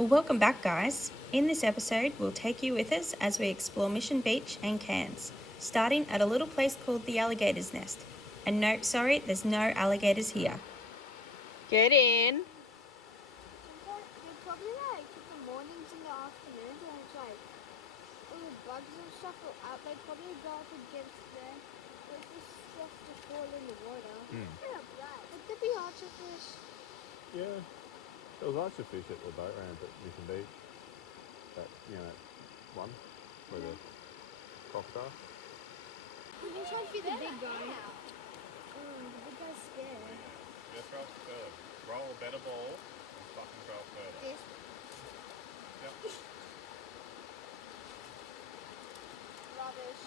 Well, welcome back, guys. In this episode, we'll take you with us as we explore Mission Beach and Cairns, starting at a little place called the Alligator's Nest. And no, sorry, there's no alligators here. Get in. They probably like in the mornings and the afternoons when it's like all the bugs and stuff are out. They probably go up against there. Wait for stuff to fall in the water. Would there be artifice? Yeah. There was lots of fish at the boat ramp at Mission Beach. That one where the crocodile. We just try to feed the big guy. The big guy's scared. Yeah, throw it further. Roll a better ball and fucking throw it further. This. Yep. Rubbish.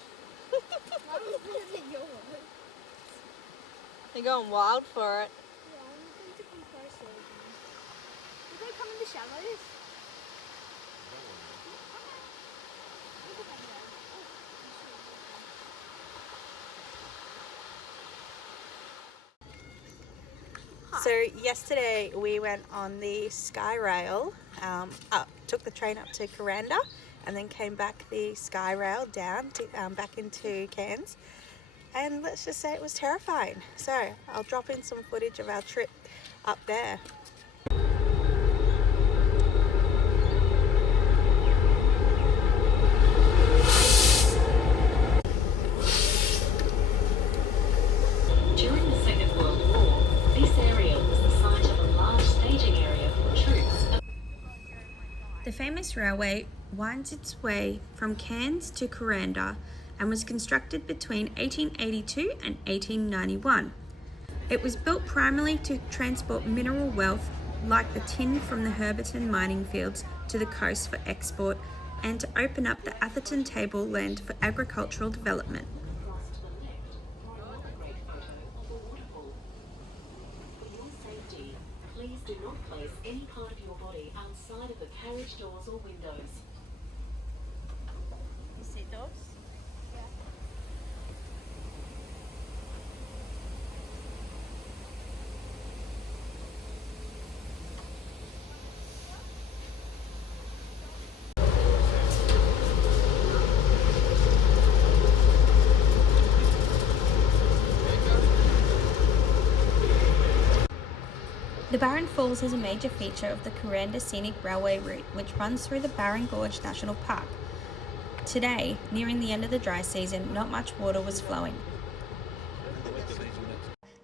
That was better than yours. They're going wild for it. Yeah, I'm going to come closer. Did they come in the shallows? So yesterday we went on the Sky Rail, took the train up to Kuranda and then came back the Sky Rail down to, back into Cairns. And let's just say it was terrifying. So I'll drop in some footage of our trip up there. During the Second World War, this area was the site of a large staging area for troops. The famous railway winds its way from Cairns to Kuranda and was constructed between 1882 and 1891. It was built primarily to transport mineral wealth like the tin from the Herberton mining fields to the coast for export and to open up the Atherton tableland for agricultural development. Across to the left, follow a great photo of a waterfall. For your safety, please do not place any part of your body outside of the carriage doors or windows. You see those? The Barron Falls is a major feature of the Kuranda Scenic Railway route, which runs through the Barron Gorge National Park. Today, nearing the end of the dry season, not much water was flowing.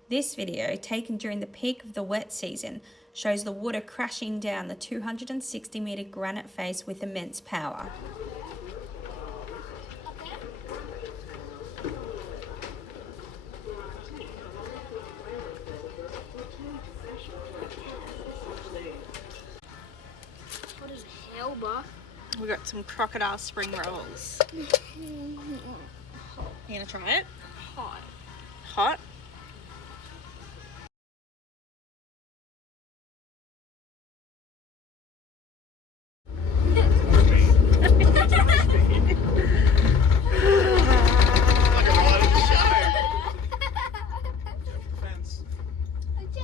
This video, taken during the peak of the wet season, shows the water crashing down the 260-metre granite face with immense power. What is hell, bruh? We got some crocodile spring rolls. You gonna try it? Hot. Hot?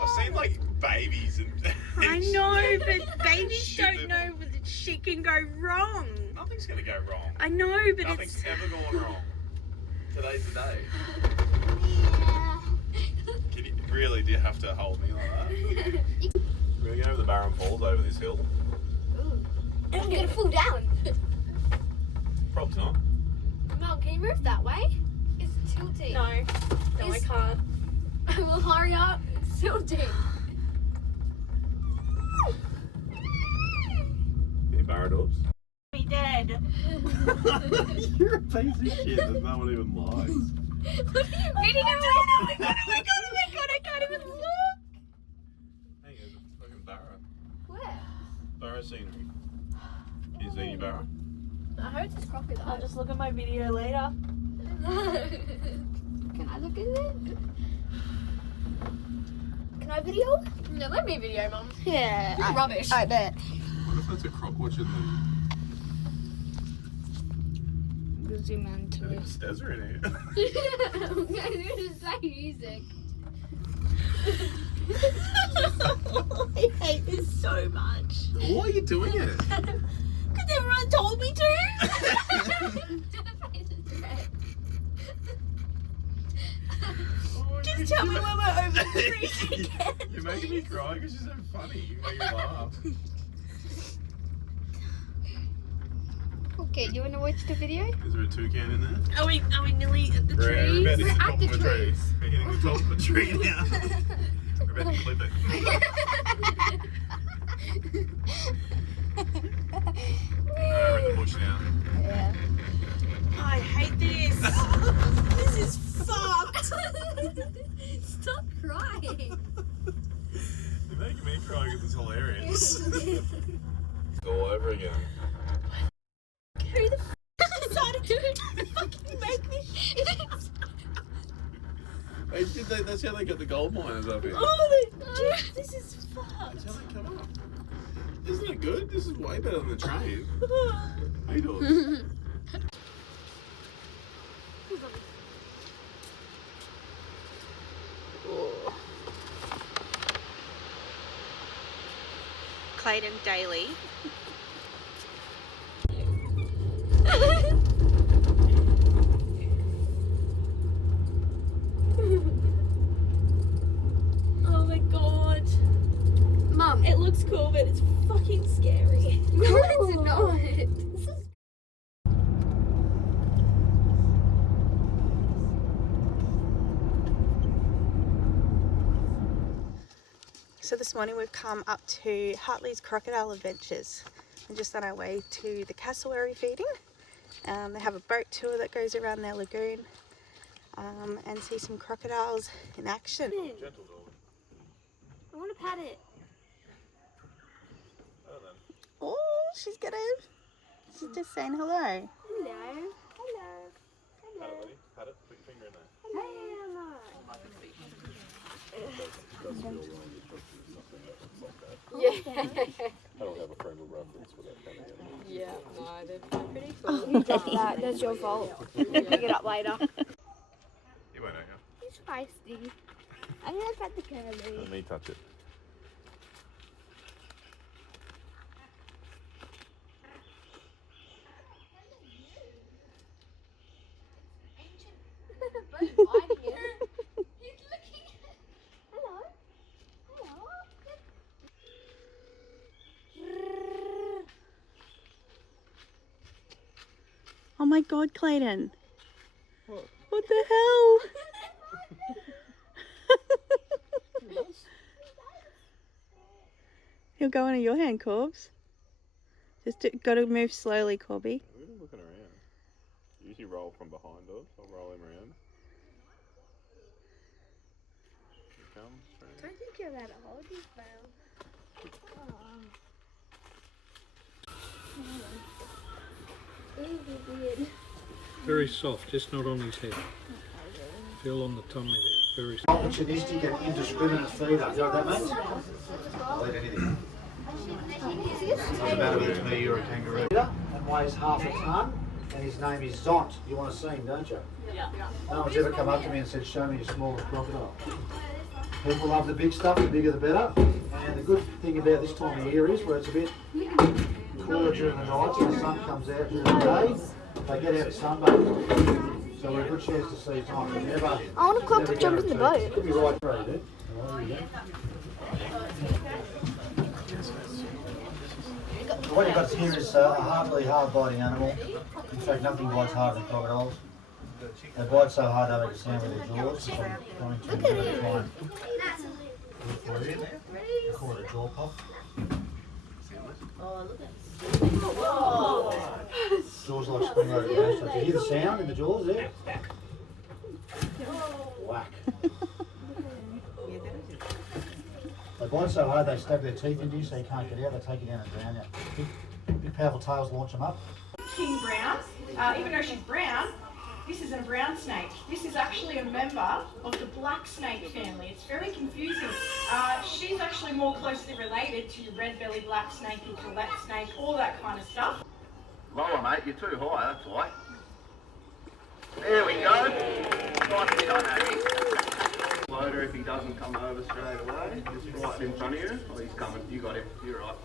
I've seen like babies and I know, but babies Shit, don't know that shit can go wrong. nothing's gonna go wrong. I know, but Nothing's ever gone wrong. Today's the day. Really, do you have to hold me like that? We're gonna go over the Barron Falls over this hill. I'm gonna fall down. Probably not. Mom, can you move that way? It's tilting. No, I can't. Well, hurry up. It's tilting. Any Barradorbs? Be dead. You're a piece of shit that no one even likes. What are you reading? Oh my god, I can't even look. Hey, there's a fucking Barra. Where? Barra scenery. You see any Barra? I heard it's crocodile. I'll just look at my video later. Can I look at it? Can I video? No, let me video, Mum. Yeah. You're rubbish. I bet. What if that's a croc watching them? Zoom in to There's a stezzer in here. I'm going to say music. I hate this so much. Why are you doing it? Because everyone told me to. Just tell me when we're over the trees again. You're making me cry because you're so funny. You make me laugh. Okay, you want to watch the video? Is there a toucan in there? Are we nearly at the We're trees? about to hit the At top the of a tree. trees. We're hitting the top of a tree now. We're about to clip it. We're in the bush now. Yeah. I hate this. This is fucked. Stop crying. You're making me cry because it's hilarious. All over again. Who the decided to fucking make this shit? That's how they get the gold miners up here. Oh, this is fucked. That's how they come up. Isn't it good? This is way better than the train. How you doing? Clayton Daly. Oh my god. Mum. It looks cool, but it's fucking scary. No, it's not. So this morning we've come up to Hartley's Crocodile Adventures. We're just on our way to the cassowary feeding. They have a boat tour that goes around their lagoon and see some crocodiles in action. Gentle, darling. I want to pat it. Oh, then. Oh, she's just saying hello. Hello. Hello. Pat it, buddy. Pat it. Put your finger in there. Hello. That's your line. Yeah. I don't have a frame of reference for that kind of animal. Yeah, no, they're pretty cool. You dropped that. That's your fault. We'll pick it up later. You won't, are you? He's feisty. I'm going to pat the curly. Let me touch it. Oh my god, Clayton. What the hell? He'll go into your hand, Corbs. Just gotta move slowly, Corby. We're looking around. Usually roll from behind us. I'll roll him around. Here he comes. I don't think you're allowed to hold his bell. Weird. Very soft, just not on his head. Feel on the tummy there, very soft. Opportunistic and indiscriminate feeder. You know what that means? I'll eat anything. Doesn't matter whether it's me or a kangaroo. And weighs half a ton, and his name is Zont. You want to see him, don't you? Yeah. No one's ever come up to me and said, show me your smallest crocodile. People love the big stuff, the bigger the better. And the good thing about this time of year is where it's a bit cooler during the night, so the sun comes out during the day, they get out sunbathe. So we're a good chance to see Zont. I want to clock to jump in the boat. Could be right for you, dude. What you've got here is a Hartley hard-biting animal. In fact, nothing bites harder than crocodiles. They bite so hard they make a sound with their jaws. So I'm going to try and for you. I call it a jaw pop. Jaws like spring over there. So do you hear the sound in the jaws there? Whack. They bite so hard they stab their teeth into you so you can't get out. They take you down and drown you. Big powerful tails launch them up. King brown, even though she's brown, this isn't a brown snake. This is actually a member of the black snake family. It's very confusing. She's actually more closely related to your red-bellied black snake, your Gillette snake, all that kind of stuff. Lower, mate, you're too high, that's why. There we go. Nicely done, Andy. Loader, if he doesn't come over straight away, just right in front of you. Oh, he's coming. You got him. You're right.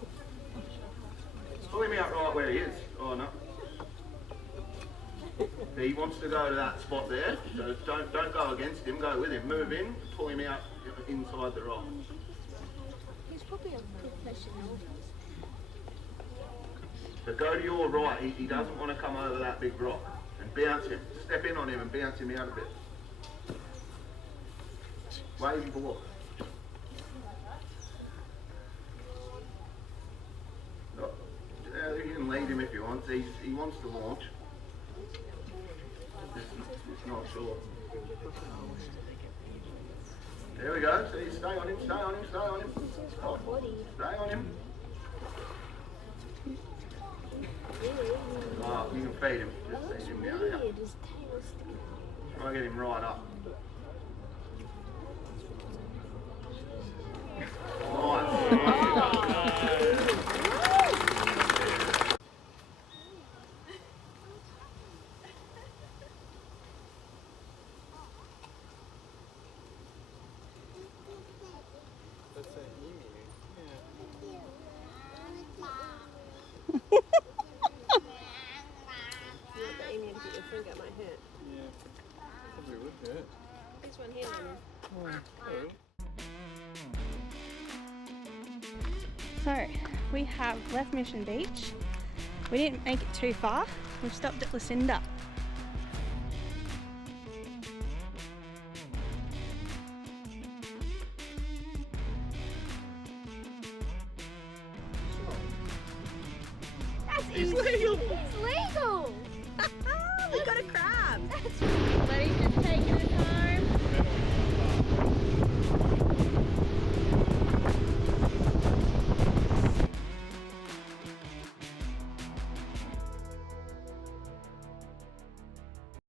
Pull him out right where he is. Oh no. He wants to go to that spot there, so don't go against him, go with him. Move in, pull him out inside the rock. He's probably a professional. So go to your right, he doesn't want to come over that big rock. And bounce him. Step in on him and bounce him out a bit. Wavy ball. You can lead him if you want. He wants to launch. It's not sure. There we go. See, stay on him, stay on him, stay on him. Stay on him. Oh, you can feed him. Just feed him now. Yeah. Try and get him right up. So we have left Mission Beach. We didn't make it too far. We've stopped at Lucinda. It's legal! It's legal! We got a crab! But he's just taking it